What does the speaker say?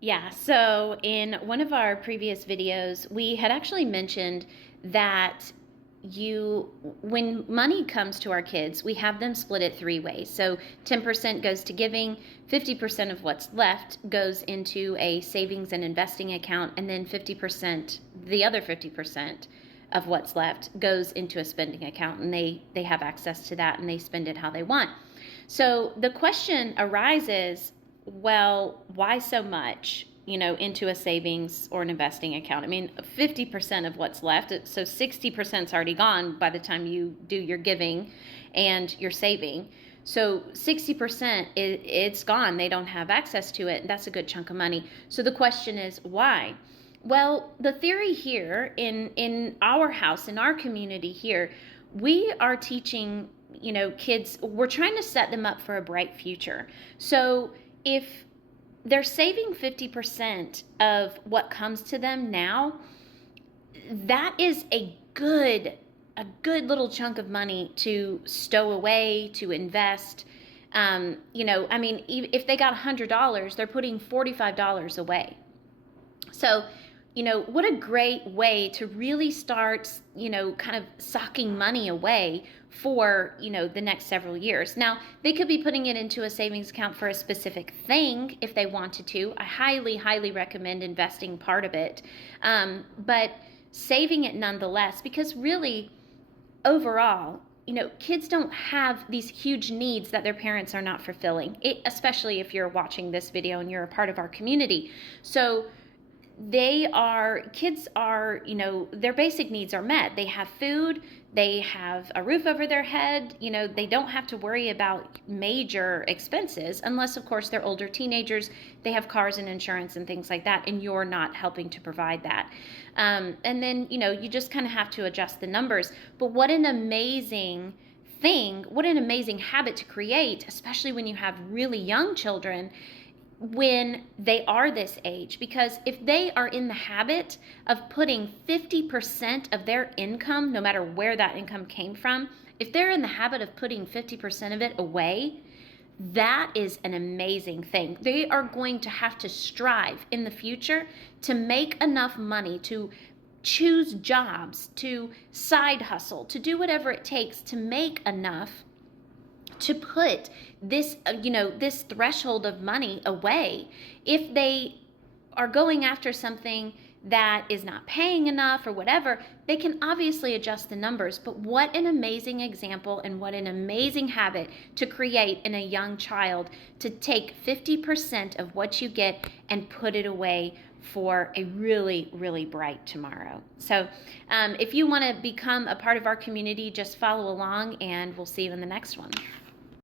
Yeah, so in one of our previous videos, we had actually mentioned that when money comes to our kids, we have them split it three ways. So 10% goes to giving, 50% of what's left goes into a savings and investing account, and then 50%, the other 50% of what's left goes into a spending account, and they have access to that and they spend it how they want. So the question arises, well, why so much, into a savings or an investing account? I mean, 50% of what's left, so 60% is already gone by the time you do your giving and your saving. So 60%, it's gone. They don't have access to it. That's a good chunk of money. So the question is, why? Well, the theory here in our house, in our community here, we are teaching, kids, we're trying to set them up for a bright future. So if they're saving 50% of what comes to them now, that is a good little chunk of money to stow away, to invest. I mean, if they got $100, they're putting $45 away. So, what a great way to really start, kind of socking money away for, the next several years. Now, they could be putting it into a savings account for a specific thing if they wanted to. I highly, highly recommend investing part of it, but saving it nonetheless, because really, overall, kids don't have these huge needs that their parents are not fulfilling, especially if you're watching this video and you're a part of our community. So, kids are, their basic needs are met. They have food, they have a roof over their head, they don't have to worry about major expenses unless, of course, they're older teenagers. They have cars and insurance and things like that, and you're not helping to provide that. And then, you just kind of have to adjust the numbers. But what an amazing thing, what an amazing habit to create, especially when you have really young children, when they are this age. Because if they are in the habit of putting 50% of their income, no matter where that income came from, if they're in the habit of putting 50% of it away, that is an amazing thing. They are going to have to strive in the future to make enough money to choose jobs, to side hustle, to do whatever it takes to make enough to put this threshold of money away. If they are going after something that is not paying enough or whatever, they can obviously adjust the numbers. But what an amazing example and what an amazing habit to create in a young child, to take 50% of what you get and put it away for a really, really bright tomorrow. So if you want to become a part of our community, just follow along and we'll see you in the next one.